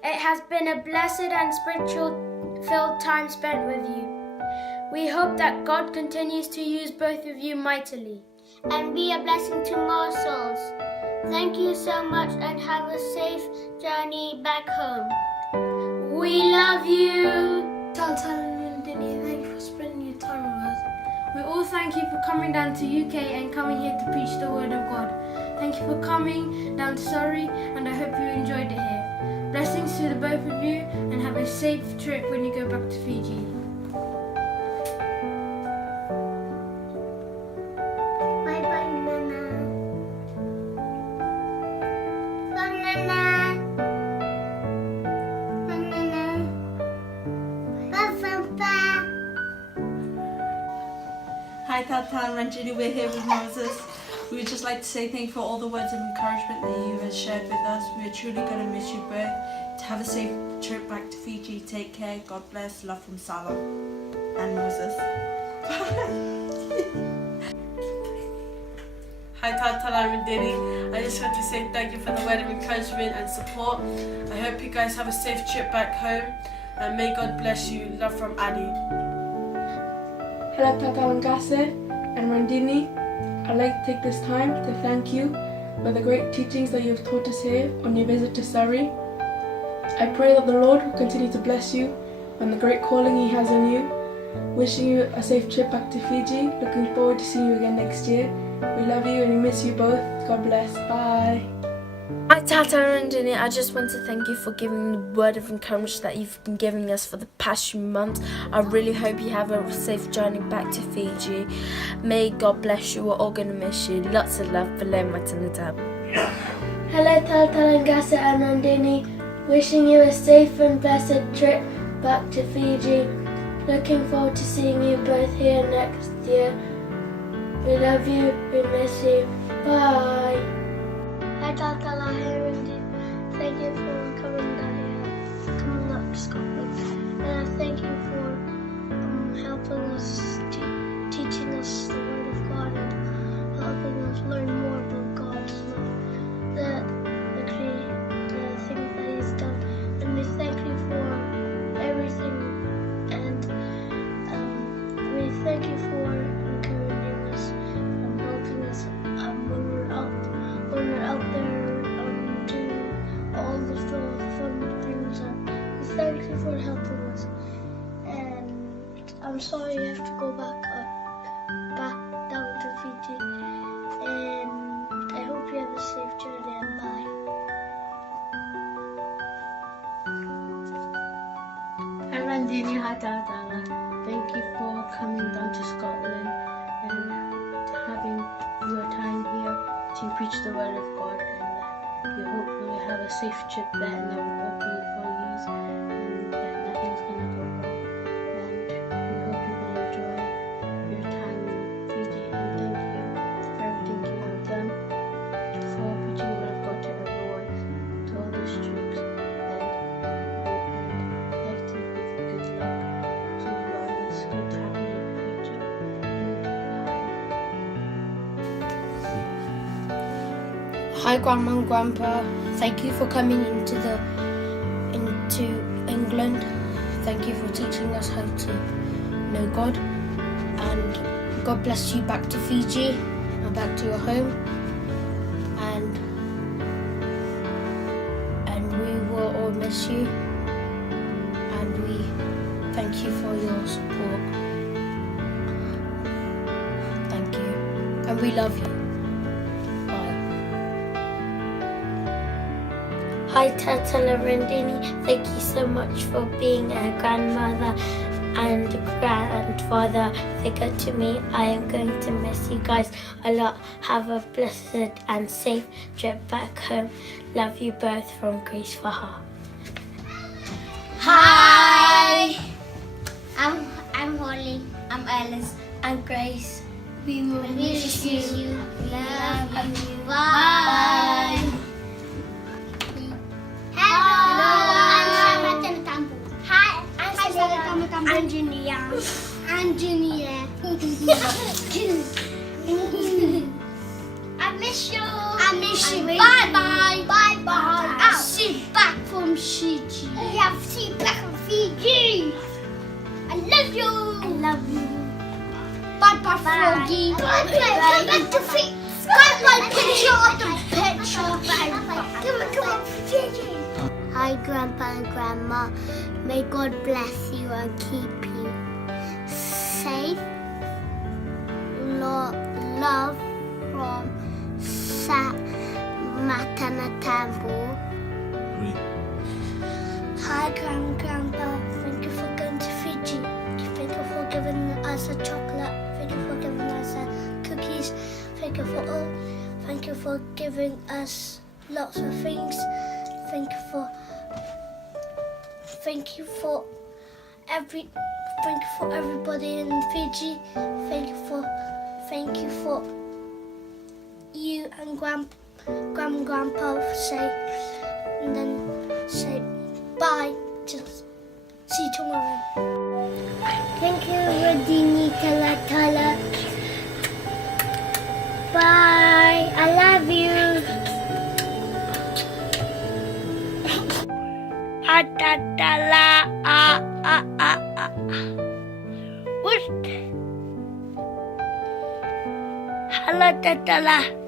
It has been a blessed and spiritual-filled time spent with you. We hope that God continues to use both of you mightily and be a blessing to more souls. Thank you so much and have a safe journey back home. We love you. Thank you for spending your time with us. We all thank you for coming down to UK and coming here to preach the word of God. Thank you for coming down to Surrey, and I hope you enjoyed it here. Blessings to the both of you, and have a safe trip when you go back to Fiji. Bye bye, Nana. Bye, Nana. Bye, Nana. Bye, Papa. Hi Tata and Ranjini, we're here with Moses. We would just like to say thank you for all the words of encouragement that you have shared with us. We're truly going to miss you both. To have a safe trip back to Fiji. Take care. God bless. Love from Salah and Moses. Hi Tata and Ranjini. I just want to say thank you for the word of encouragement and support. I hope you guys have a safe trip back home and may God bless you. Love from Annie. Hello Tata Langase and Randini. I'd like to take this time to thank you for the great teachings that you have taught us here on your visit to Surrey. I pray that the Lord will continue to bless you and the great calling He has on you. Wishing you a safe trip back to Fiji. Looking forward to seeing you again next year. We love you and we miss you both. God bless. Bye. Hi Tata and Ranjini, I just want to thank you for giving the word of encouragement that you've been giving us for the past few months. I really hope you have a safe journey back to Fiji. May God bless you, we're all going to miss you. Lots of love, Belém Matanadab. Hello Tata Langasa and Nandini, wishing you a safe and blessed trip back to Fiji. Looking forward to seeing you both here next year. We love you, we miss you. Bye. Hi Tata and thank you for coming up to Scotland, and I thank you for helping us, teaching us the Word of God and helping us learn more about God's love, the things that He's done, and we thank you for everything, and we thank you for encouraging us and helping us when we're out there doing all the fun things, and we thank you for helping us. And I'm sorry you have to go back down to Fiji, and I hope you have a safe journey, and bye. Hi Ranjini, hi Tata. Thank you for coming down to Scotland and having your time here to preach the word of God, and we hope you will have a safe trip there and that we're all praying for you and that nothing's going to go wrong, and we hope you're going to enjoy your time Hi, Grandma and Grandpa. Thank you for coming into England. Thank you for teaching us how to know God. And God bless you back to Fiji and back to your home. And we will all miss you. And we thank you for your support. Thank you. And we love you. Bye. Hi Tatala Randini, thank you so much for being a grandmother and grandfather figure to me. I am going to miss you guys a lot. Have a blessed and safe trip back home. Love you both from Grace Faha. Hi! I'm Holly. I'm Alice. I'm Grace. We will miss you. Love you. Bye. Hello. I'm Samantha Tambo. Hi. I'm Anjania. I miss you. Bye bye. Bye bye. I'll see you back from Fiji. Yeah, see you back from Fiji. I love you. Bye bye, Froggy. Bye bye. Come back to Fiji. Got my picture of the picture. Come on, Fiji. Hi, Grandpa and Grandma. May God bless you and keep you safe. Love from Matana Tambo. Hi, Grandpa. Thank you for going to Fiji. Thank you for giving us a chocolate. Thank you for giving us cookies. Thank you for all. Thank you for giving us lots of things. Thank you for everybody in Fiji. Thank you for you and Grandpa and then say bye. Just see you tomorrow. Thank you, Rodini Tala. Bye. I love you. Atatala. What? Hello, Tatala.